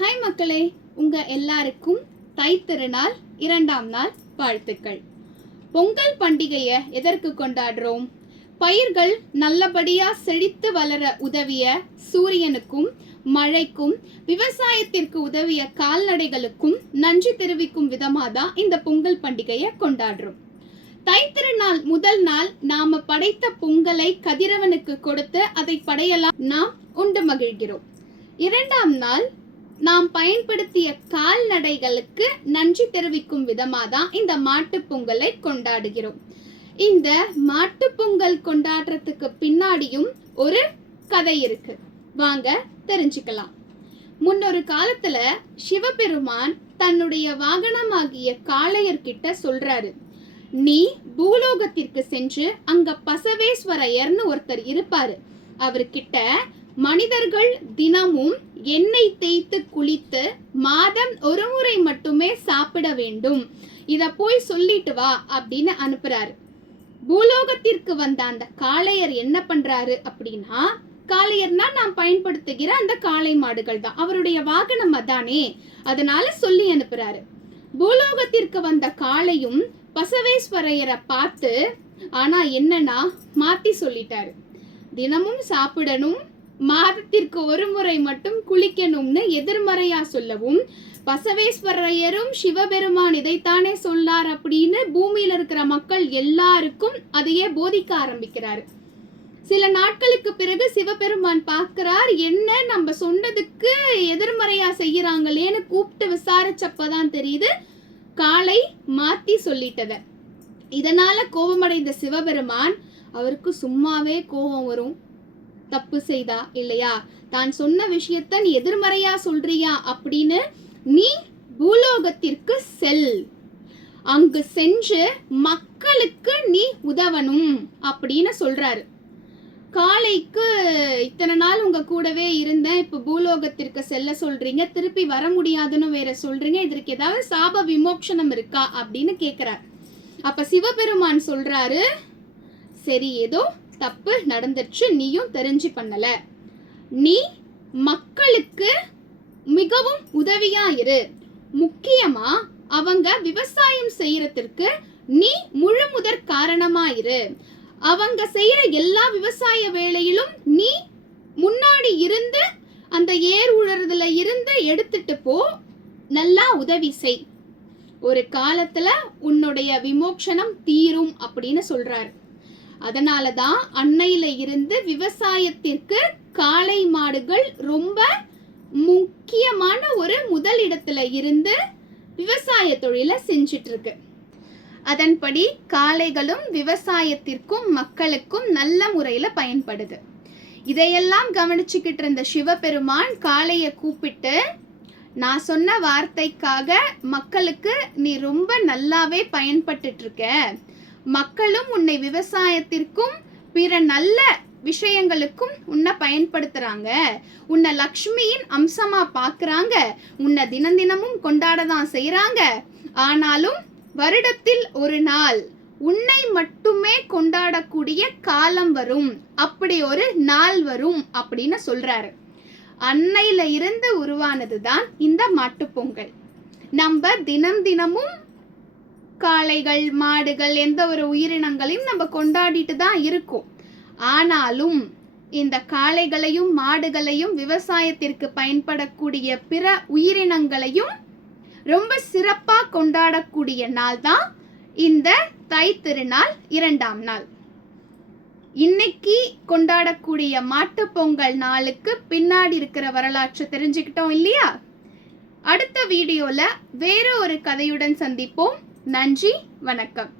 Hi மக்களே, உங்க எல்லாருக்கும் தை திருநாள் 2ஆம் நாள் வாழ்த்துக்கள். பொங்கல் பண்டிகையை எதற்கு கொண்டாடுறோம்? பயிர்கள் நல்லபடியா செழித்து வளர உதவிய சூரியனுக்கும் மழைக்கும் விவசாயத்திற்கு உதவிய கால்நடைகளுக்கும் நன்றி தெரிவிக்கும் விதமாக தான் இந்த பொங்கல் பண்டிகையை கொண்டாடுறோம். தை திருநாள் முதல் நாள் நாம படைத்த பொங்கலை கதிரவனுக்கு கொடுத்து அதை படையலாம் நாம் உண்டு மகிழ்கிறோம். 2ஆம் நாள் நாம் பயன்படுத்திய கால்நடைகளுக்கு நன்றி தெரிவிக்கும் விதமாக தான் இந்த மாட்டுப் பொங்கலை கொண்டாடுகிறோம். இந்த மாட்டுப் பொங்கல் கொண்டாடுறதுக்கு பின்னாடியும் ஒரு கதை இருக்கு, வாங்க தெரிஞ்சுக்கலாம். முன்னொரு காலத்துல சிவபெருமான் தன்னுடைய வாகனமாகிய காளையர்கிட்ட சொல்றாரு, நீ பூலோகத்திற்கு சென்று அங்க பசவேஸ்வரையர்னு ஒருத்தர் இருப்பாரு, அவர்கிட்ட மனிதர்கள் தினமும் எண்ணெய் தேய்த்து குளித்து மாதம் ஒரு முறை மட்டுமே சாப்பிட வேண்டும், இத போய் சொல்லிட்டு வா அப்படின்னு அனுப்புறாரு. பூலோகத்திற்கு வந்த அந்த காளையர் என்ன பண்றாரு அப்படின்னா, காளையர்னா நாம் பயன்படுத்துகிற அந்த காளை மாடுகள் தான், அவருடைய வாகனம் அதானே, அதனால சொல்லி அனுப்புறாரு. பூலோகத்திற்கு வந்த காளையும் பசவேஸ்வரையரை பார்த்து ஆனா என்னன்னா மாத்தி சொல்லிட்டாரு. தினமும் சாப்பிடணும், மாதத்திற்கு ஒரு முறை மட்டும் குளிக்கணும்னு எதிர்மறையா சொல்லவும், பசவேஸ்வரையரும் சிவபெருமான் இதைத்தானே சொல்லார் அப்படின்னு பூமியில இருக்கிற மக்கள் எல்லாருக்கும் அதையே போதிக்க ஆரம்பிக்கிறாரு. சில நாட்களுக்கு பிறகு சிவபெருமான் பார்க்கிறார், என்ன நம்ம சொன்னதுக்கு எதிர்மறையா செய்யறாங்களேன்னு கூப்பிட்டு விசாரிச்சப்பதான் தெரியுது காளை மாத்தி சொல்லிட்டத. இதனால கோபமடைந்த சிவபெருமான், அவருக்கு சும்மாவே கோபம் வரும், தப்பு செய்தா இல்லையா, தான் சொன்ன விஷயத்த நீ எதிர்மறையா சொல்றியா அப்படின்னு, நீ பூலோகத்திற்கு செல், அங்கு சென்று மக்களுக்கு நீ உதவணும் அப்படின்னு சொல்றாரு. காளைக்கு, இத்தனை நாள் உங்க கூடவே இருந்தேன், இப்ப பூலோகத்திற்கு செல்ல சொல்றீங்க, திருப்பி வர முடியாதுன்னு வேற சொல்றீங்க, இதற்கு ஏதாவது சாப விமோக்ஷனம் இருக்கா அப்படின்னு கேக்குறார். அப்ப சிவபெருமான் சொல்றாரு, சரி ஏதோ தப்பு நடந்துச்சு, நீயும் தெரிஞ்சு பண்ணல, நீ மக்களுக்கு மிகவும் உதவியா இரு, முக்கியமா அவங்க விவசாயம் செய்யறதுக்கு நீ முழு முதற் காரணமா இரு, அவங்க செய்யற எல்லா விவசாய வேலையிலும் நீ முன்னாடி இருந்து அந்த ஏர் உழறதுல இருந்து எடுத்துட்டு போ, நல்லா உதவி செய், ஒரு காலத்துல உன்னுடைய விமோக்ஷனம் தீரும் அப்படின்னு சொல்றாரு. அதனாலதான் அன்னையில இருந்து விவசாயத்திற்கு காளை மாடுகள் ரொம்ப முக்கியமான ஒரு முதலிடத்துல இருந்து விவசாய தொழிலை செஞ்சிட்டு இருக்கு. அதன்படி காளைகளும் விவசாயத்திற்கும் மக்களுக்கும் நல்ல முறையில பயன்படுது. இதையெல்லாம் கவனிச்சுக்கிட்டு இருந்த சிவபெருமான் காளைய கூப்பிட்டு, நான் சொன்ன வார்த்தைக்காக மக்களுக்கு நீ ரொம்ப நல்லாவே பயன்பட்டுட்டு இருக்க, மக்களும் உன்னை விவசாயத்திற்கும் பிற நல்ல விஷயங்களுக்கும் உன்னை பயன்படுத்துறாங்க, உன்னை லக்ஷ்மியின் அம்சமா பாக்குறாங்க, உன்னை தினம் தினமும் கொண்டாடதான் செய்யறாங்க, ஆனாலும் வருடத்தில் ஒரு நாள் உன்னை மட்டுமே கொண்டாடக்கூடிய காலம் வரும், அப்படி ஒரு நாள் வரும் அப்படின்னு சொல்றாரு. அன்னையில இருந்து உருவானதுதான் இந்த மாட்டுப்பொங்கல். நம்ம தினம் தினமும் காளைகள் மாடுகள் எந்த ஒரு உயிரினங்களையும் நம்ம கொண்டாடிட்டு தான் இருக்கோம். ஆனாலும் இந்த காளைகளையும் மாடுகளையும் விவசாயத்திற்கு பயன்படக்கூடிய பிற உயிரினங்களையும் ரொம்ப சிறப்பா கொண்டாடக்கூடிய நாள் தான் இந்த தை திருநாள் 2ஆம் நாள். இன்னைக்கு கொண்டாடக்கூடிய மாட்டு பொங்கல் நாளுக்கு பின்னாடி இருக்கிற வரலாற்றை தெரிஞ்சுக்கிட்டோம் இல்லையா? அடுத்த வீடியோல வேற ஒரு கதையுடன் சந்திப்போம். நன்றி, வணக்கம்.